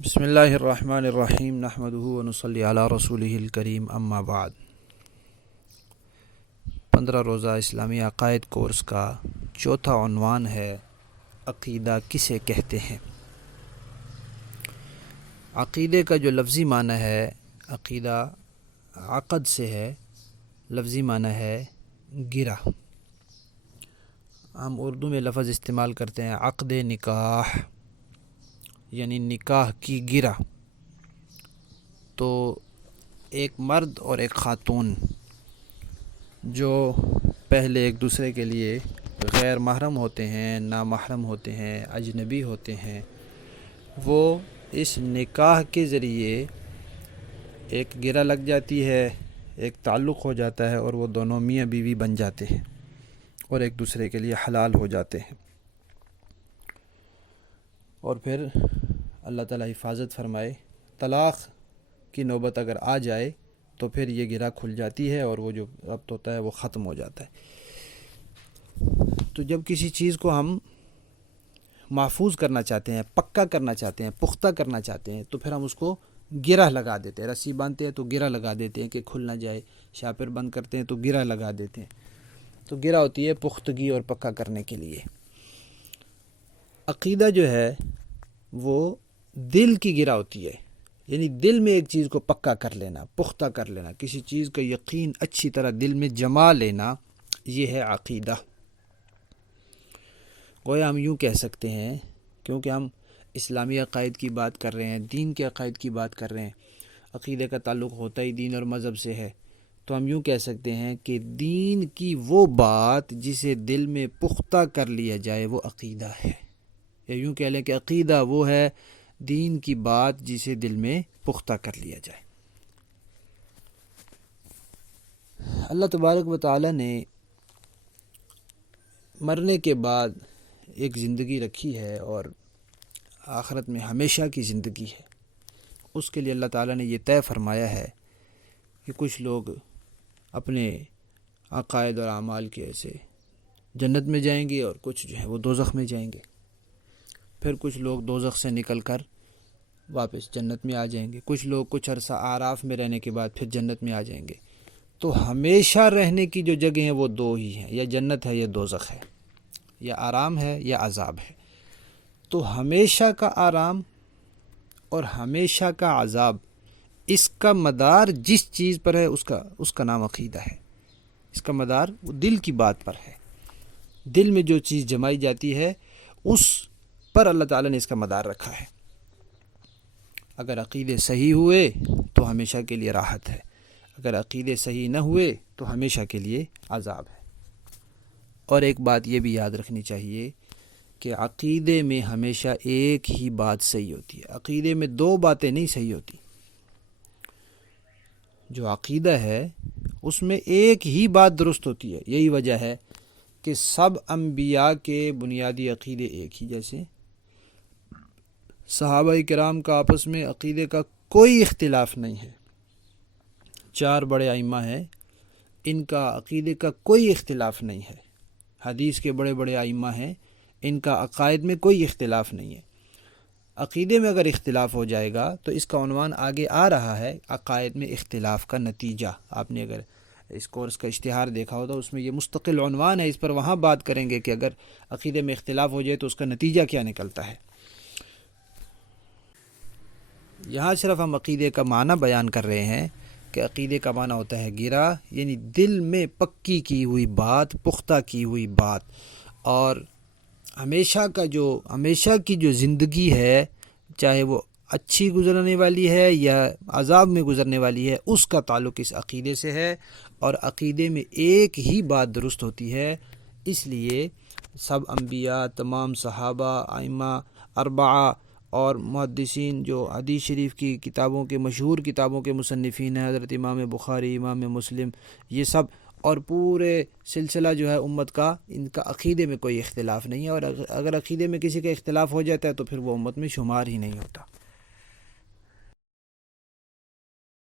بسم اللہ الرحمن الرحیم نحمدہ ونصلی علی رسولہ الکریم اما بعد 15 روزہ اسلامی عقائد کورس کا چوتھا عنوان ہے عقیدہ کسے کہتے ہیں۔ عقیدے کا جو لفظی معنی ہے، عقیدہ عقد سے ہے، لفظی معنی ہے گرہ۔ ہم اردو میں لفظ استعمال کرتے ہیں عقد نکاح، یعنی نکاح کی گرہ۔ تو ایک مرد اور ایک خاتون جو پہلے ایک دوسرے کے لیے غیر محرم ہوتے ہیں، نامحرم ہوتے ہیں، اجنبی ہوتے ہیں، وہ اس نکاح کے ذریعے ایک گرہ لگ جاتی ہے، ایک تعلق ہو جاتا ہے اور وہ دونوں میاں بیوی بن جاتے ہیں اور ایک دوسرے کے لیے حلال ہو جاتے ہیں۔ اور پھر اللہ تعالیٰ حفاظت فرمائے، طلاق کی نوبت اگر آ جائے تو پھر یہ گرہ کھل جاتی ہے اور وہ جو ربط ہوتا ہے وہ ختم ہو جاتا ہے۔ تو جب کسی چیز کو ہم محفوظ کرنا چاہتے ہیں، پکا کرنا چاہتے ہیں، پختہ کرنا چاہتے ہیں، تو پھر ہم اس کو گرہ لگا دیتے ہیں۔ رسی باندھتے ہیں تو گرہ لگا دیتے ہیں کہ کھل نہ جائے، شاپر بند کرتے ہیں تو گرہ لگا دیتے ہیں۔ تو گرہ ہوتی ہے پختگی اور پکا کرنے کے لیے۔ عقیدہ جو ہے وہ دل کی گرہ ہوتی ہے، یعنی دل میں ایک چیز کو پکا کر لینا، پختہ کر لینا، کسی چیز کا یقین اچھی طرح دل میں جما لینا، یہ ہے عقیدہ۔ گویا ہم یوں کہہ سکتے ہیں، کیونکہ ہم اسلامی عقائد کی بات کر رہے ہیں، دین کے عقائد کی بات کر رہے ہیں، عقیدے کا تعلق ہوتا ہی دین اور مذہب سے ہے، تو ہم یوں کہہ سکتے ہیں کہ دین کی وہ بات جسے دل میں پختہ کر لیا جائے وہ عقیدہ ہے، یا یوں کہہ لیں کہ عقیدہ وہ ہے دین کی بات جسے دل میں پختہ کر لیا جائے۔ اللہ تبارک و تعالی نے مرنے کے بعد ایک زندگی رکھی ہے اور آخرت میں ہمیشہ کی زندگی ہے۔ اس کے لیے اللہ تعالیٰ نے یہ طے فرمایا ہے کہ کچھ لوگ اپنے عقائد اور اعمال کے ایسے جنت میں جائیں گے اور کچھ جو ہے وہ دوزخ میں جائیں گے، پھر کچھ لوگ دوزخ سے نکل کر واپس جنت میں آ جائیں گے، کچھ لوگ کچھ عرصہ اعراف میں رہنے کے بعد پھر جنت میں آ جائیں گے۔ تو ہمیشہ رہنے کی جو جگہ ہیں وہ دو ہی ہیں، یا جنت ہے یا دوزخ ہے، یا آرام ہے یا عذاب ہے۔ تو ہمیشہ کا آرام اور ہمیشہ کا عذاب، اس کا مدار جس چیز پر ہے اس کا نام عقیدہ ہے۔ اس کا مدار وہ دل کی بات پر ہے، دل میں جو چیز جمائی جاتی ہے اس پر اللہ تعالیٰ نے اس کا مدار رکھا ہے۔ اگر عقیدے صحیح ہوئے تو ہمیشہ کے لیے راحت ہے، اگر عقیدے صحیح نہ ہوئے تو ہمیشہ کے لیے عذاب ہے۔ اور ایک بات یہ بھی یاد رکھنی چاہیے کہ عقیدے میں ہمیشہ ایک ہی بات صحیح ہوتی ہے، عقیدے میں دو باتیں نہیں صحیح ہوتی۔ جو عقیدہ ہے اس میں ایک ہی بات درست ہوتی ہے۔ یہی وجہ ہے کہ سب انبیاء کے بنیادی عقیدے ایک ہی جیسے، صحابہ کرام کا آپس میں عقیدے کا کوئی اختلاف نہیں ہے۔ 4 بڑے ائمہ ہیں، ان کا عقیدے کا کوئی اختلاف نہیں ہے۔ حدیث کے بڑے بڑے ائمہ ہیں، ان کا عقائد میں کوئی اختلاف نہیں ہے۔ عقیدے میں اگر اختلاف ہو جائے گا تو اس کا عنوان آگے آ رہا ہے، عقائد میں اختلاف کا نتیجہ۔ آپ نے اگر اس کورس کا اشتہار دیکھا ہو تو اس میں یہ مستقل عنوان ہے، اس پر وہاں بات کریں گے کہ اگر عقیدے میں اختلاف ہو جائے تو اس کا نتیجہ کیا نکلتا ہے۔ یہاں صرف ہم عقیدے کا معنی بیان کر رہے ہیں کہ عقیدے کا معنی ہوتا ہے گرہ، یعنی دل میں پکی کی ہوئی بات، پختہ کی ہوئی بات، اور ہمیشہ کی جو زندگی ہے، چاہے وہ اچھی گزرنے والی ہے یا عذاب میں گزرنے والی ہے، اس کا تعلق اس عقیدے سے ہے۔ اور عقیدے میں ایک ہی بات درست ہوتی ہے، اس لیے سب انبیاء، تمام صحابہ، ائمہ اربعہ اور محدثین جو حدیث شریف کی کتابوں کے مشہور کتابوں کے مصنفین ہیں، حضرت امام بخاری، امام مسلم، یہ سب اور پورے سلسلہ جو ہے امت کا، ان کا عقیدے میں کوئی اختلاف نہیں ہے، اور اگر عقیدے میں کسی کا اختلاف ہو جاتا ہے تو پھر وہ امت میں شمار ہی نہیں ہوتا۔